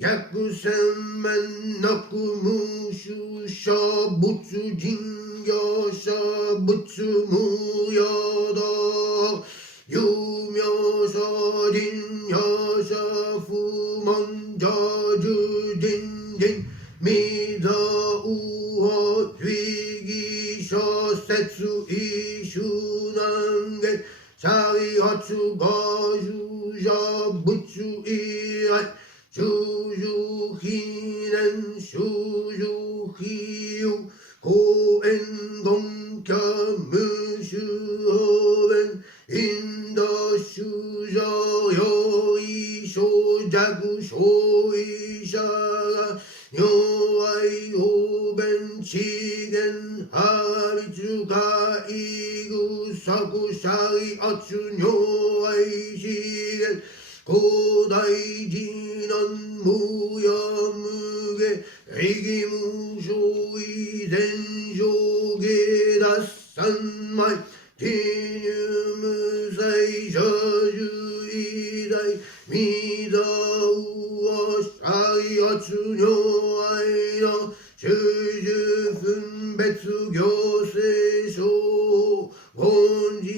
百千万なく無臭者仏人業者仏無用道有名者人業者不問者十人人未曾右法随義諸説異種難言再発外種者仏以来修修非難修修非有公園言家無修法弁因道修上用意小弱小意者が如来方便知見破律海具作者圧如来資源古代次男無や無下異義無所異全上下脱三昧自入無罪者十異大未曾右再圧如来の種々分別行政書本自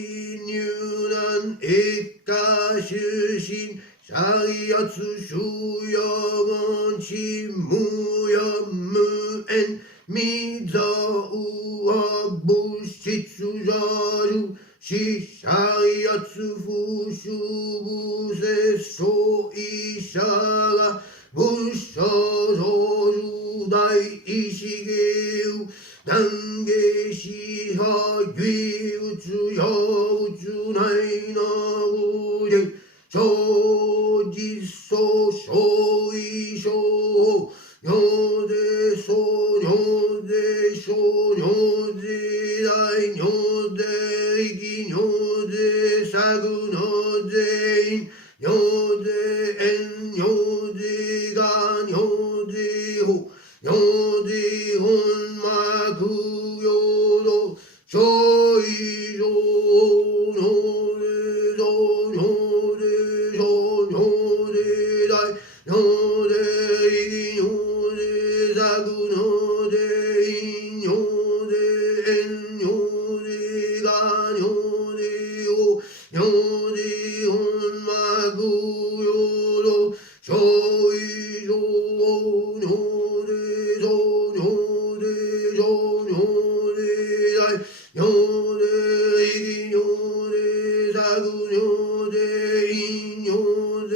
入難一家出身再圧修養知無や無縁未曾右物質者如死再圧不修不世所以者が仏所上如大意識芸断下死破唯物有物内の無超実相小異小如で相如で小如で大如で義如で作如で因如で縁如でが如で法如で本幕行道小異常如で道如で小如で大如で義如で作如で因如で縁如でが如で法如で本幕行道小異常如で小如で小如で大如で義如で作如で因如で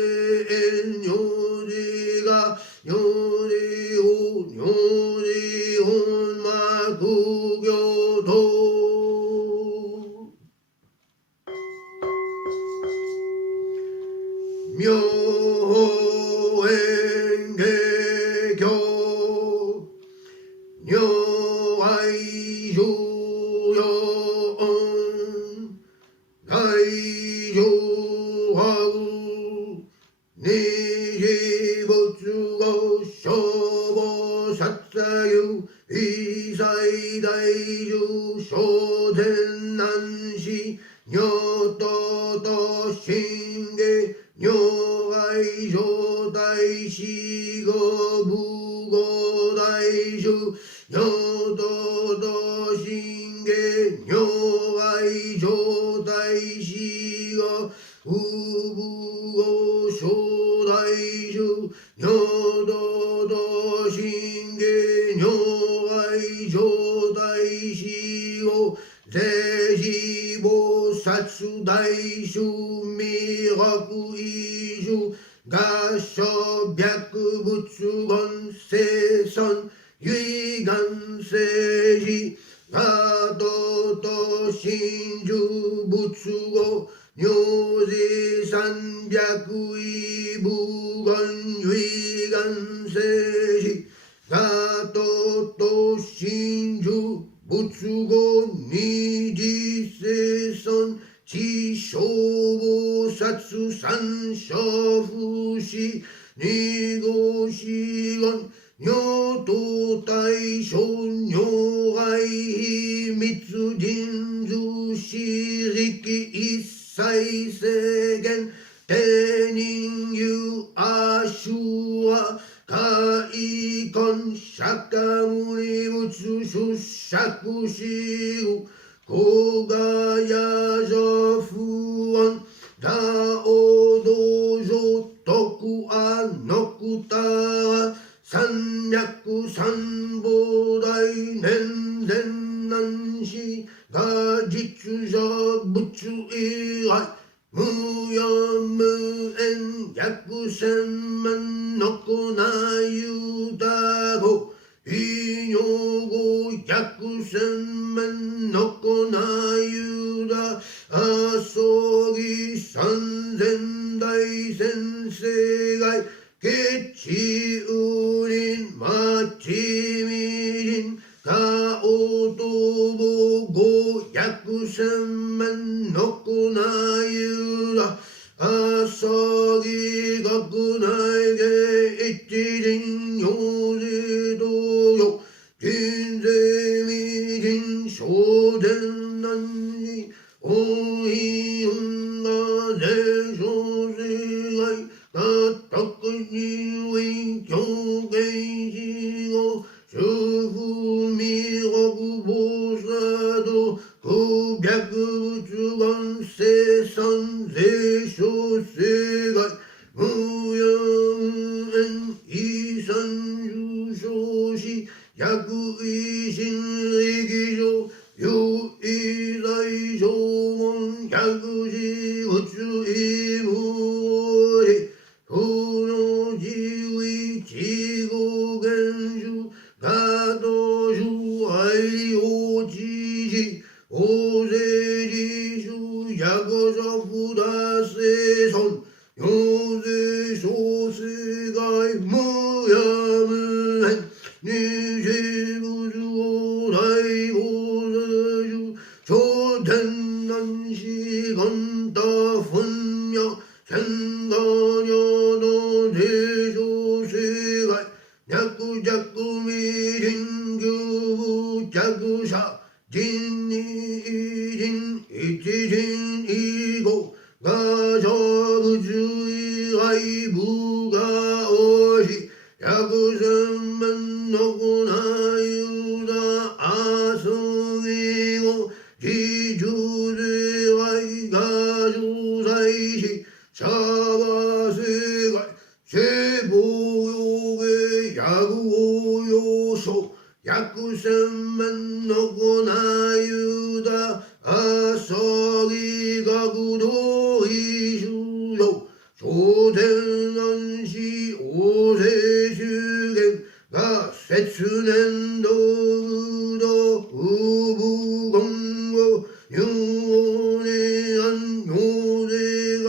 縁如でが如で法如で本幕行道妙法縁華経如来上用大乗法二次仏語消防殺有異彩大乗小天難し如とと心下如来上大四五部五大衆如とと心下如来上大四五部五小大衆如とと心下如来上大四五税司菩薩大衆弥勒異種合掌白仏言生尊唯願世事がとと真珠仏語如是三百位部言唯願世事がとと真珠仏語二次生尊地消菩薩三者不死二号四言如と大小如来秘密人数私力一切制限定人有阿修羅釈子語古賀夜上不安大道場徳安のくた三略三宝大年前南市が実者仏以外無用無縁百千万のこなゆだごいよご百千万のこなゆだあそぎ三千大先生がけちうりんまちみりんかおとぼご百千万のこなゆだあさぎがくないで一輪よぜどよ人税み人小伝南においうんがぜ小世界がたくにういきょうけいしご主婦みごくぼさど不白仏願生産税小世界無用無縁遺産重症し薬医心力上有意在正門百事仏意無理不の自為地語現主ガト主愛を知事大勢自主役者不打生存行税小世界無や無縁二世仏を大法世主頂天南市元太分野千賀女の税小世界脈弱未臨牛部着者人に人一人以後が成仏以外部が多し百千万のこなゆだあそぎご自重税外が主宰しシャバ世界聖母用芸薬王要素百千万のこなゆだあさぎ学道一修道頂天南市大勢修験が節年度武道無部言語入王年安行税外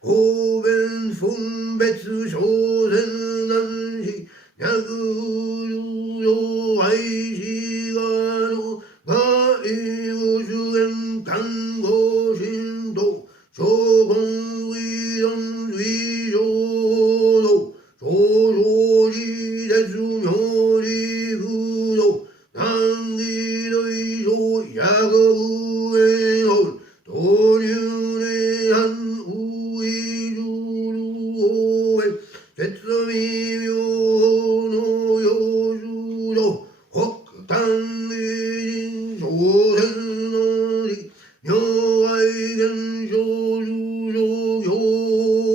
方便分別小天南市脈有愛しがの外部主言看護神道諸言理論理上道少々理絶妙理不道難儀類上薬無縁法投入礼反無意重量応援絶微妙の要主道北端理人小天の理如来現象重量行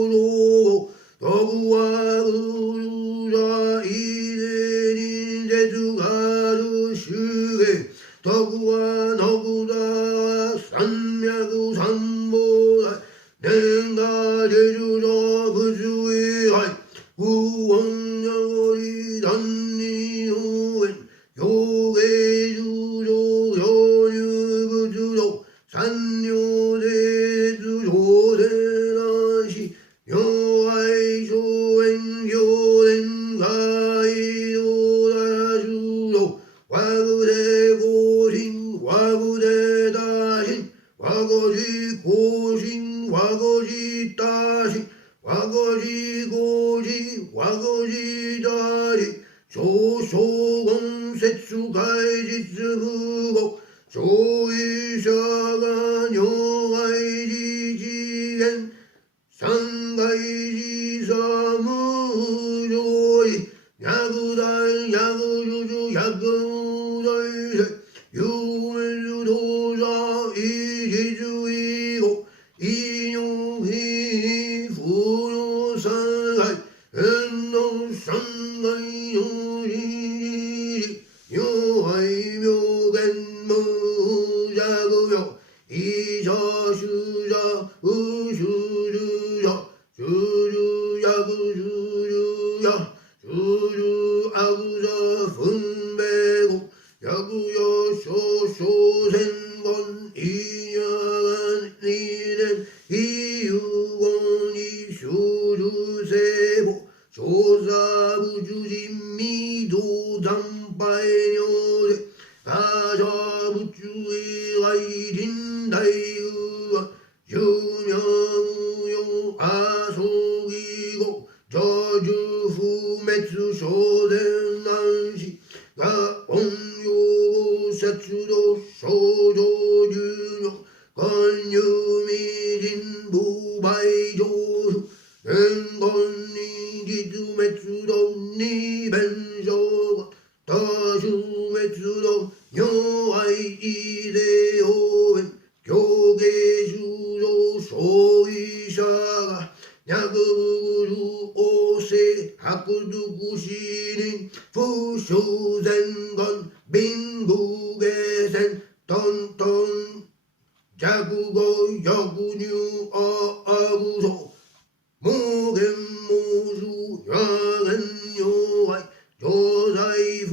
道徳は愚者異例に絶がる主芸徳は徳田三脈三宝大年が出る者仏以外不安やり断に応援行芸重量行入仏道三両税上でなし如来正縁行伝外道大重道和具で合心和具で大心和語寺行心和語寺大心和語寺合寺和語寺大寺少々言説外実不語上位者が如来寺次元三界寺三無常理百大百樹樹百無大仏へ来臨大具は寿命無用遊ぎ後成就不滅昇天安死が音用節度少女寿命官有未人不敗上手伝言に実滅度に弁償が多種滅度如愛異で応援狂芸修道相違者が脈部る王政白族死人不修善言貧苦下船トントン弱語弱入あぐそ無限無数野言弱愛常在不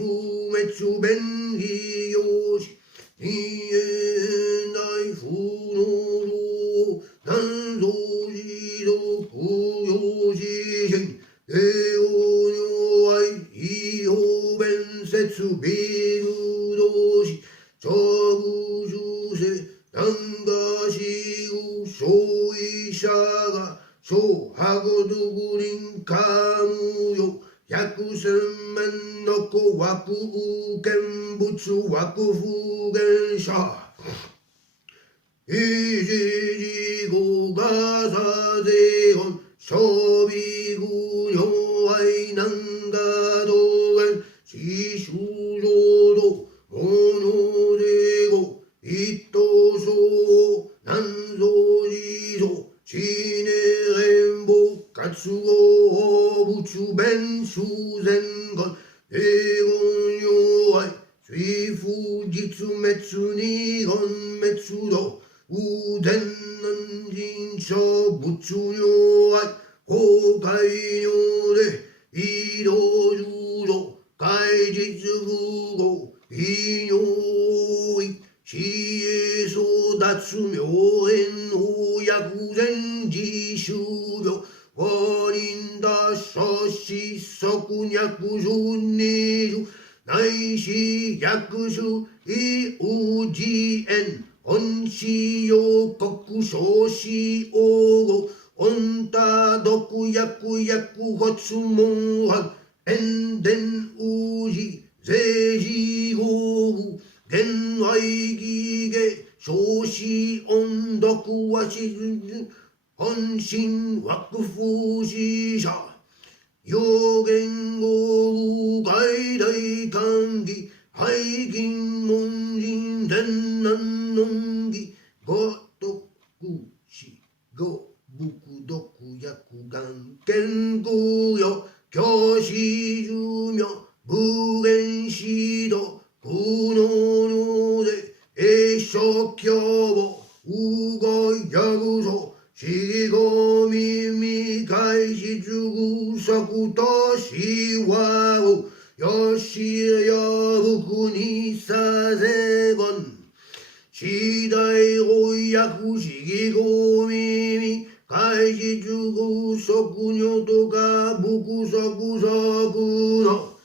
滅弁義用し二円大不能道南蔵自動不要自身帝王如愛異法弁説ビル同士長部修正南下死後相違者が小白独林カムヨ百千万の子枠見物枠不現者一時語がさぜ音小美具如愛南が道元死修浄土物で語一等層南蔵自動死ね連母活合仏弁修善言英言如愛水風実滅二言滅道無天南人者仏如愛公開如で移動柔道開実不合異如意死へ相脱妙縁法薬前自修行和人打所思即脈順二十内視薬種異無自縁恩師陽国小師王語恩多毒薬薬発門藩遠伝無事税事合部現愛義下小師音読和子本心枠不死者要言語外大歓喜背金門人全南の儀五徳死五仏毒薬眼見具よ教師寿命無限指導苦悩ので栄所教母うが薬草死後耳開始ぐ作としわうよしやぶくにさぜごん次第翻訳式後耳開始ぐ即女とか仏即即の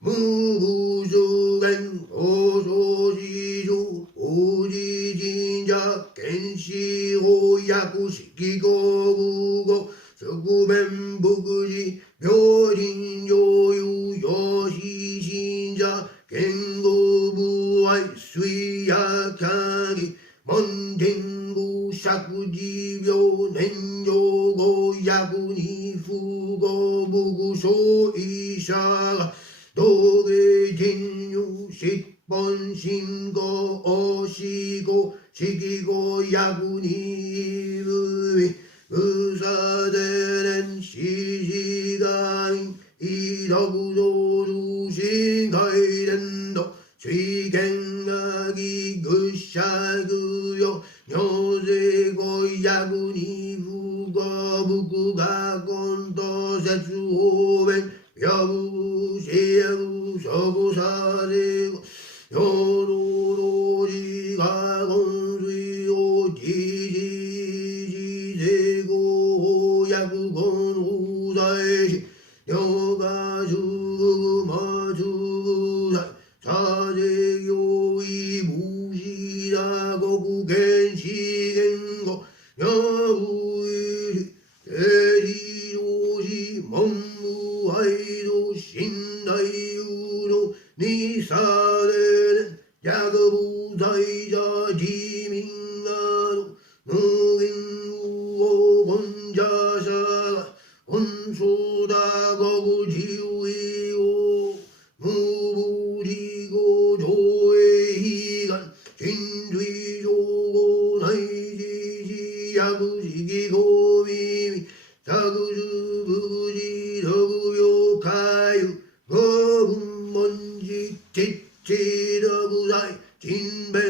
無無主言法相事上王子神社見士翻訳式後部後側面仏事病人上有よし信者言語部愛水や鍵門天具釈持病年上語薬に不合仏相違者が道芸人有失本信号おしご式後薬に部無差で連死事願異毒道主心海伝道水剣が義愚者具よ尿税後薬に不合仏が根と説法弁やぶせやぶそぼさでごよどどじが根水をじじじでご薬根不在し両がすぐまつぶささぜよいぶ薬部在者自民など無限を本者者が本相だ国自由を無武理語上映悲願真髄上語内自死薬式語耳作図武士特病回遊五分文字実地特在人弁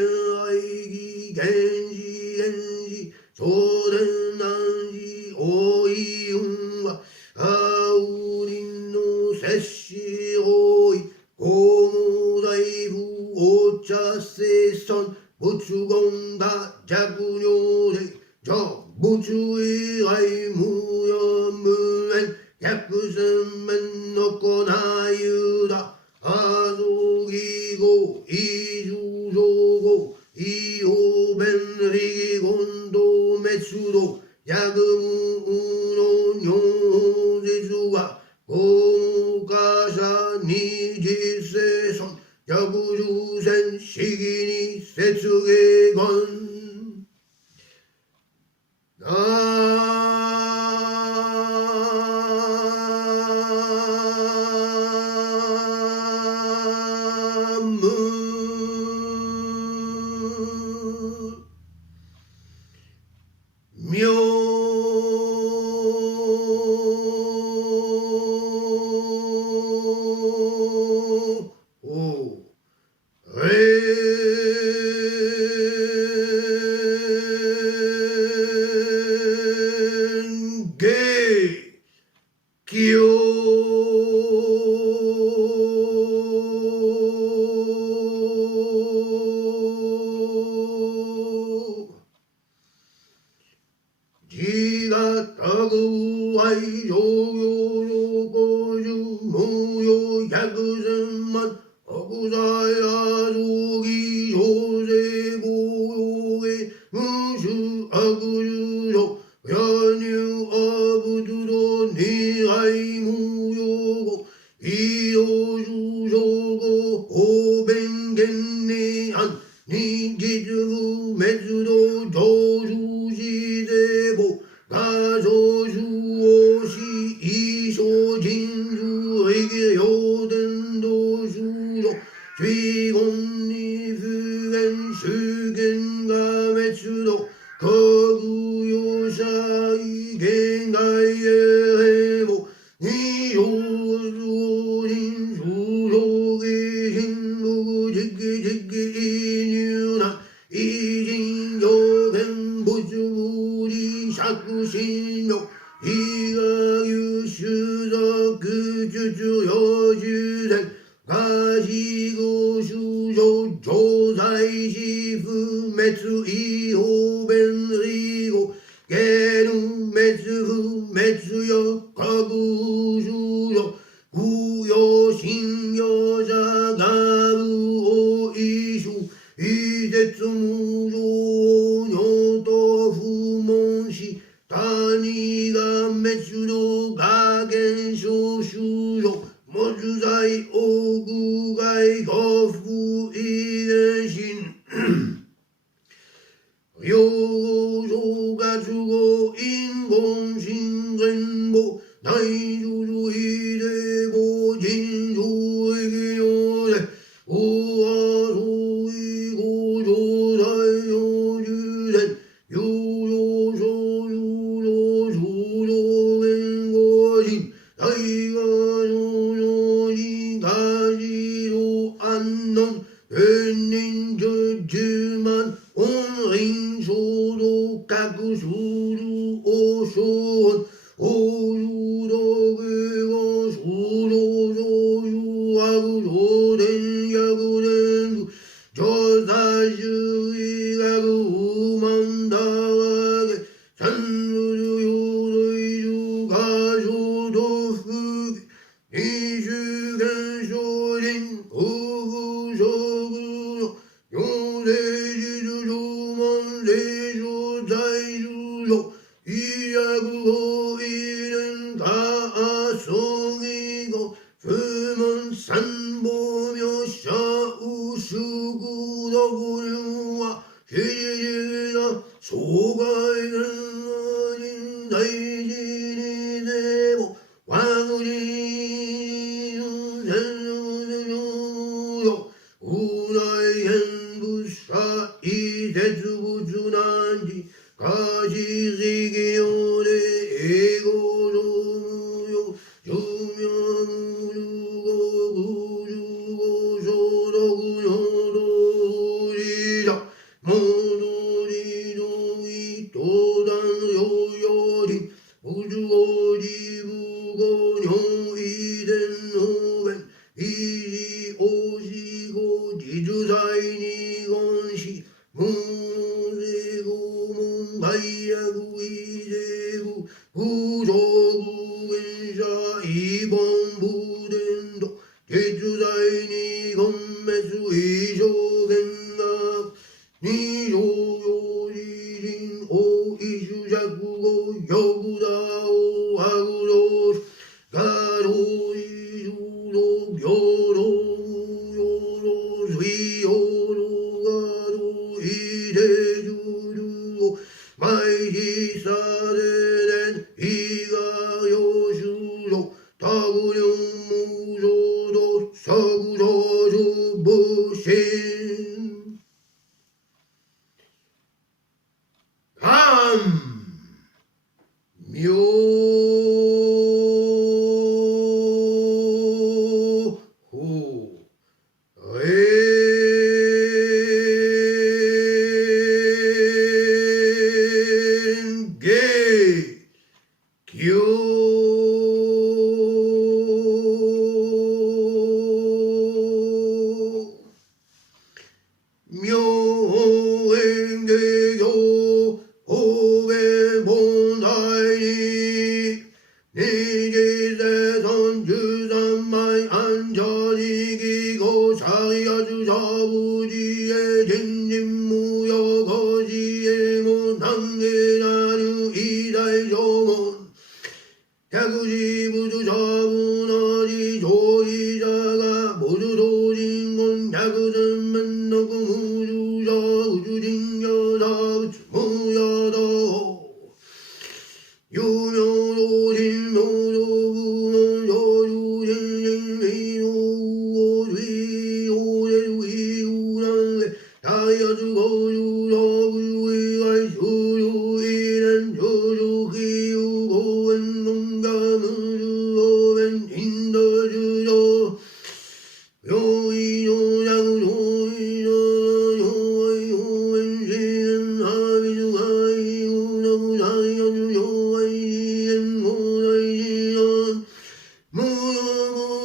愛義原始原始超伝難事大い運は青林の摂氏多い公務大夫お茶生産仏言が弱尿で上仏以外無用無縁百千面の粉ゆだあぞぎごいじゅ上ごいおべんり言動滅動薬無の尿絶が公務家者に実生存百十戦式に節下言自我特愛上行上公衆無用百千万国際あぞぎ小生公用へ無臭悪重症野入アブドロ二愛無用語医療重症語法弁言に案に実不滅度上州しで語画上州をし衣装人数益用伝道修道水言に不言主権が滅度各容赦意見外へも二条上人修道義人無実実入難偉人上限仏無理釈信用非我有種族術要主伝画師語修正常在死不滅異法弁理語芸能滅不滅よ各修正不要信用者が無意種異絶無常尿と不問し谷が滅度が現象修正没在大具外合不異原心用語正月語因言心言語内助主義で語人主義用で大遊び語上大用重伝有用所有用修道弁語人大河上上人家事道安能天人十万恩人衝動各種類王将王有道具を衝動上有悪上伝薬伝上座主義学不満だわけ三流有類主家小と福義二種現象人夫婦諸の行政実上万霊上在住所こるはひじな障害の人大事にでもわぐりのせぬよう来変物者異絶物なんじかししぎよで英語の無よ寿命無るごぐるご所得のどりだもどりのいとだんよよりうずおじぶごにょいでんのべんいじおしごじずざいにごんしむせごもんばいやぐいでぐ不足原者いぼんぶでんど実在にごんめすいしょげんが二条より人おいしゅじゃくごよくだおあぐろすがろいじゅろびょろよろすいよろがろいでじゅるおまいひさでれんいがよしゅろたぐりょむぞどさぐろじゅぶしんあんみょほんげきょ妙円下行方言問題に二次生産13枚安茶に義語最悪者無事へ人人無用語事へも難儀なる偉大上門百事仏者無なり上位者が仏道人言百千面の無重者宇宙人者だ宇宙無やだ有名老人無道部門上流人人類のお水おれるいうなんれ大圧五十六十以外終了以年上流非有公園論が無重応弁インド重要用意の役用意の用意応援支援サービス会有の無大役用意支援無大支援無用無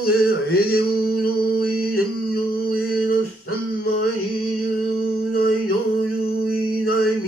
下営業の遺伝上への三枚二十代上流以内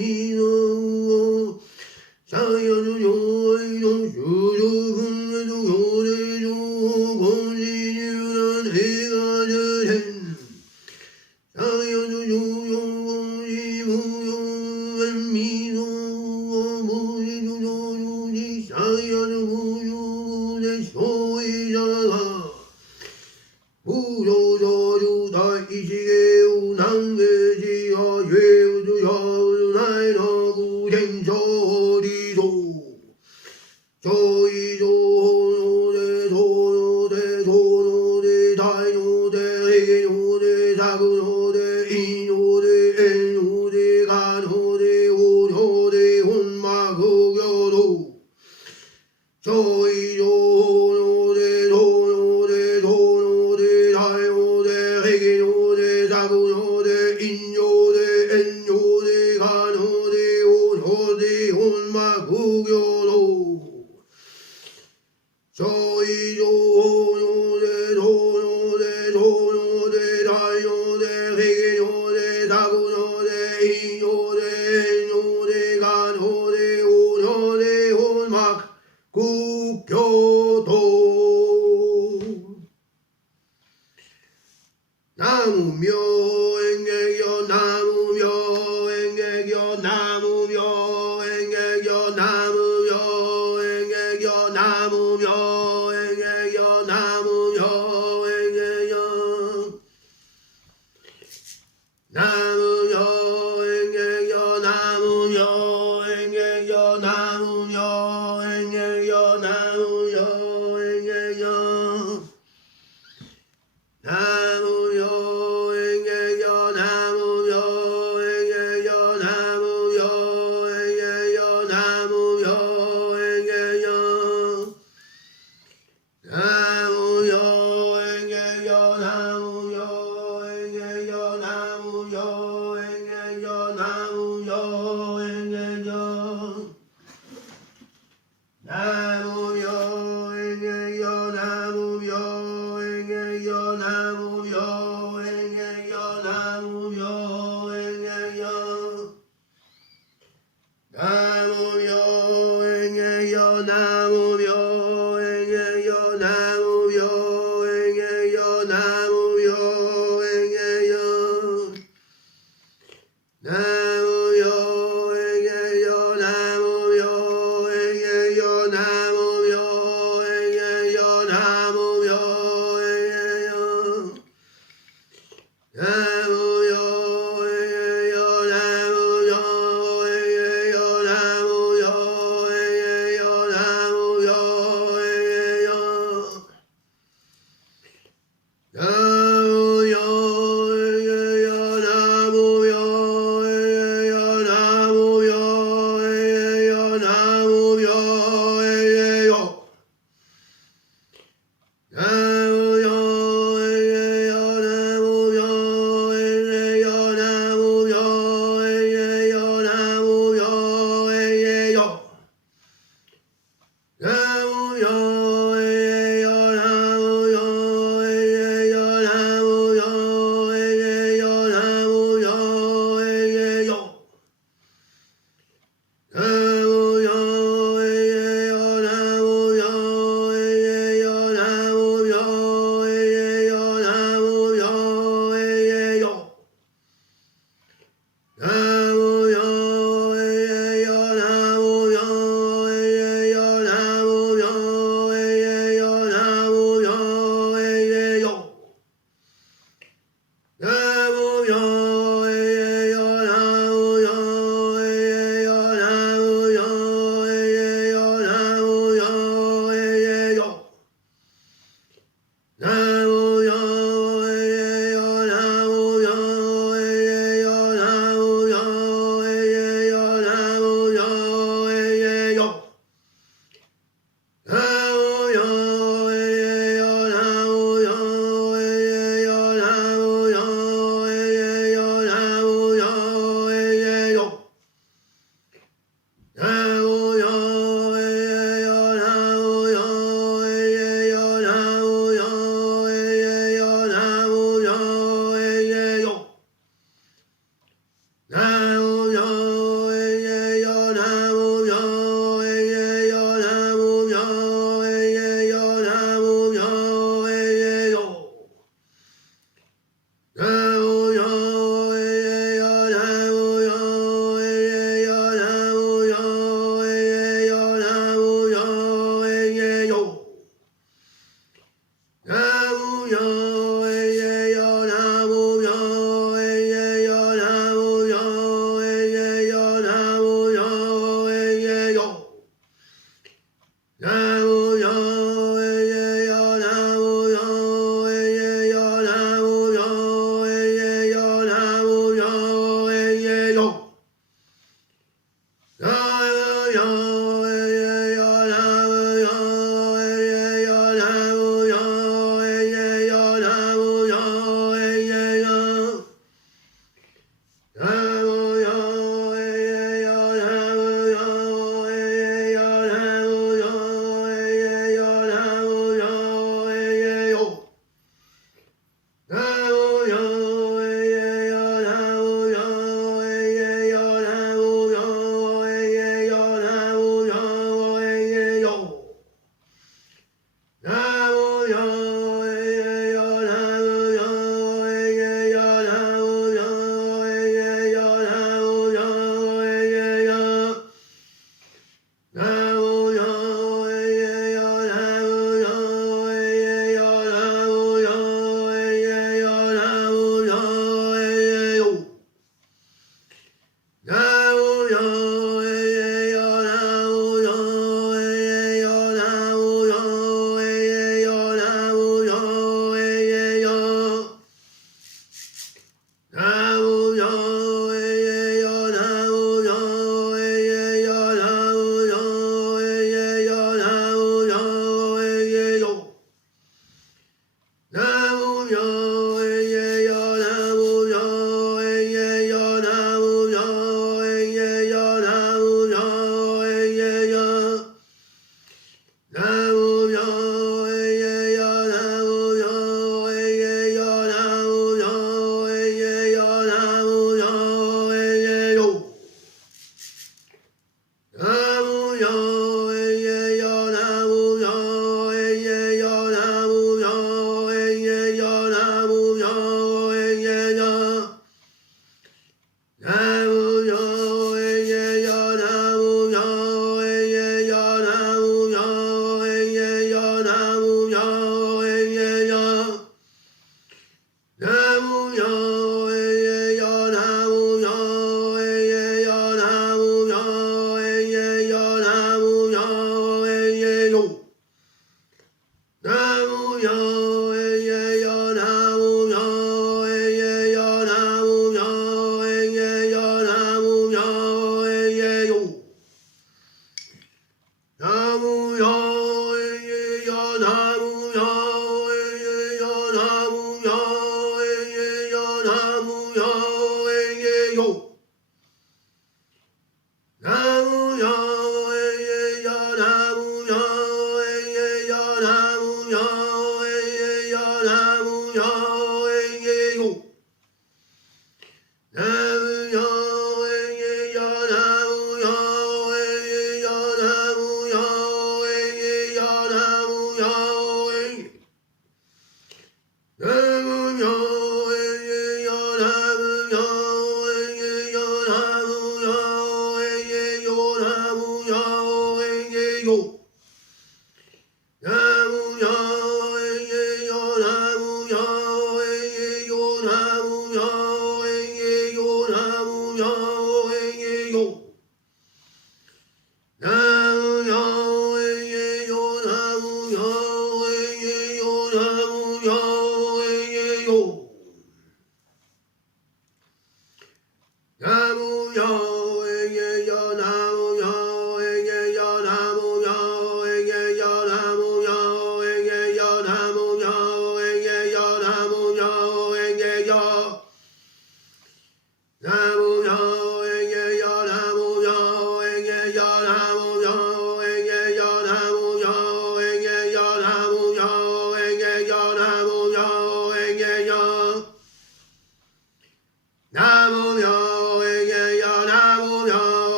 yo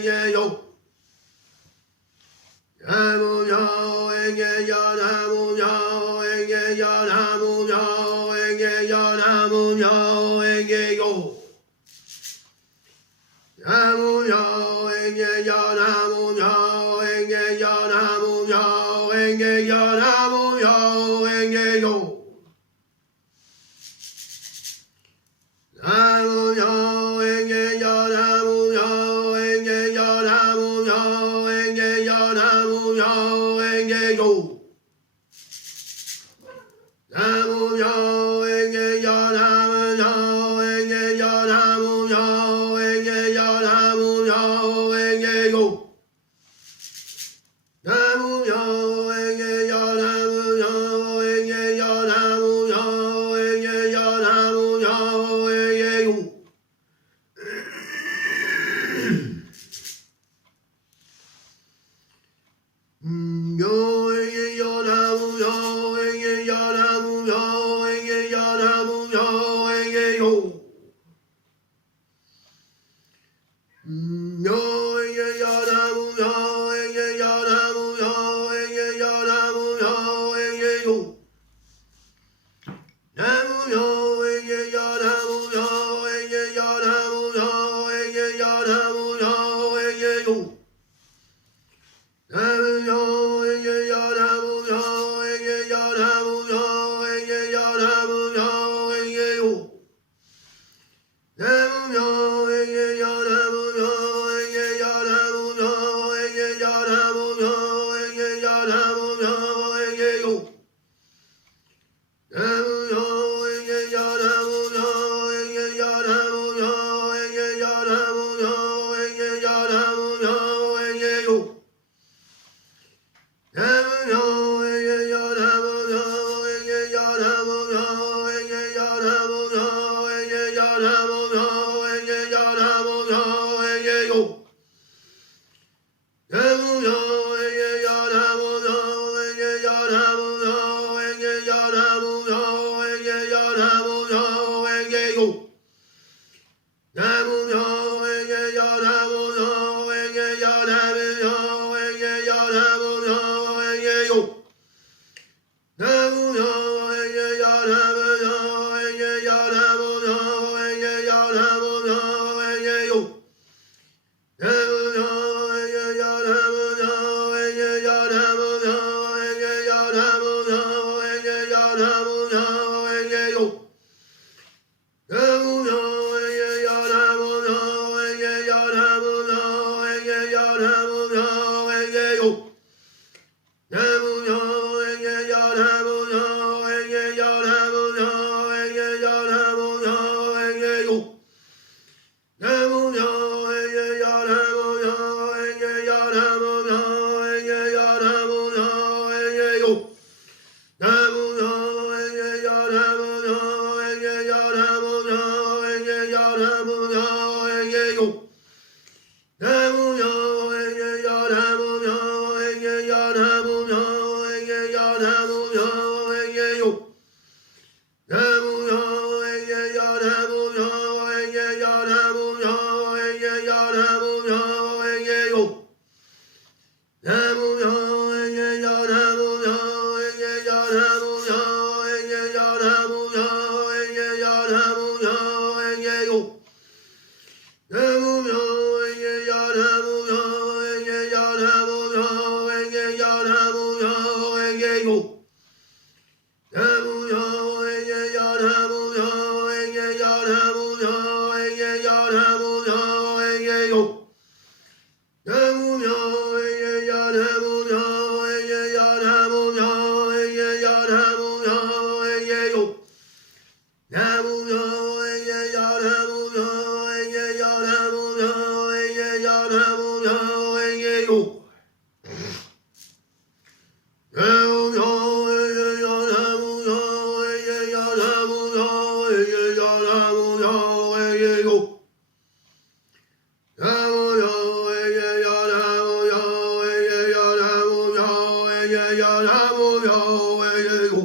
enge yo. Namu yo enge yo, namu yo enge yo, namu yo enge yo, namu yo enge yo. Namu yo enge yo, namu yo enge yo, namu yo enge yo, namu yo enge yo. Namu yo enge yo, namu yo enge yo, namu yo enge yo, namu yo enge yo. Namu yo enge yo, namu yo enge yo, namu yo enge yo, namu yo enge yo. Namu yo enge yo, namu yo enge yo, namu yo enge yo, namu yo enge yo. Yo enge yo, namu yo enge yo, namu yo enge yo, namu yo enge yo. Yo enge yo, namu yo enge yo, namu yo enge yo, namu yo enge yo. Namu yo enge yo, namu yo enge yo, namu yo enge yo, namu yo enge yo. Namu yo enge yo, namu yo enge yo, namu yo enge yo, namu yo enge yo. Namu yo enge yo, namu yo enge yo, namu yo enge yo, namu yo enge yo, namu yo enge yo. Namu yo enge yo, namu yo enge yo, namu yo enge yo, namu yo enge yo, namu yo enge yo. Namu yo enge yo, namu yo enge yo, namu yo enge yo, namu yo enge yo, namu yo enge yo, namu yo enge yo. Namu yo enge yo, namu yo enge yo, namu yo enge yo, namu yo enge yo, namu yo enge yo. Namu yo enge yo, namu yo enge yo, namu yo enge yo, namu yo enge yo. Namu yo enge yo, namu yo enge yo, namu yo enge yo, namu yo enge yo. Namu yo enge yo, namu yo enge yo, namu yo enge yo, namu yo enge yo, namu yo enge yo. Namu yo enge yo, namu yo enge yo, namu yo enge yo, namu yo enge yo. Namu yo enge yo, namu yo enge yo, namu yo enge yo, namu yo enge yo. Namu yo enge yo, namu yo enge yo, namu yo enge yo, namu yo enge yo. Namu yo enge yo, namu yo enge yo, namu yo enge yo, namu yo enge yo. Namu yo enge yo, namu yo enge yo, namu yo enge yo, namu yo enge yo. Namu yo enge yo, namu yo enge yo, namu yo enge yo, namu yo enge yo. Namu yo enge yo, namu yo enge yo, namu yo enge yo, namu yo enge yo, namu yo enge yo. Namu yo enge yo, namu yo enge yo, namu yo enge yo, namu yo enge yo. Namu yo enge yo, namu yo enge yo, namu yo enge yo, namu yo enge yo. Namu yo enge yo, namu yo enge yo, namu yo enge yo, namu yo enge yo. Namu yo enge yo, namu yo enge yo, namu yo enge yo, namu yo enge yo. Namu yo enge yo, namu yo enge yo, namu yo enge yo, namu yo enge yo. Namu yo enge yo, namu yo enge yo, namu yo enge yo, namu yo enge yo.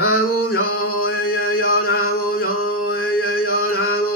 Namu yo enge yo, namu yo enge yo, namu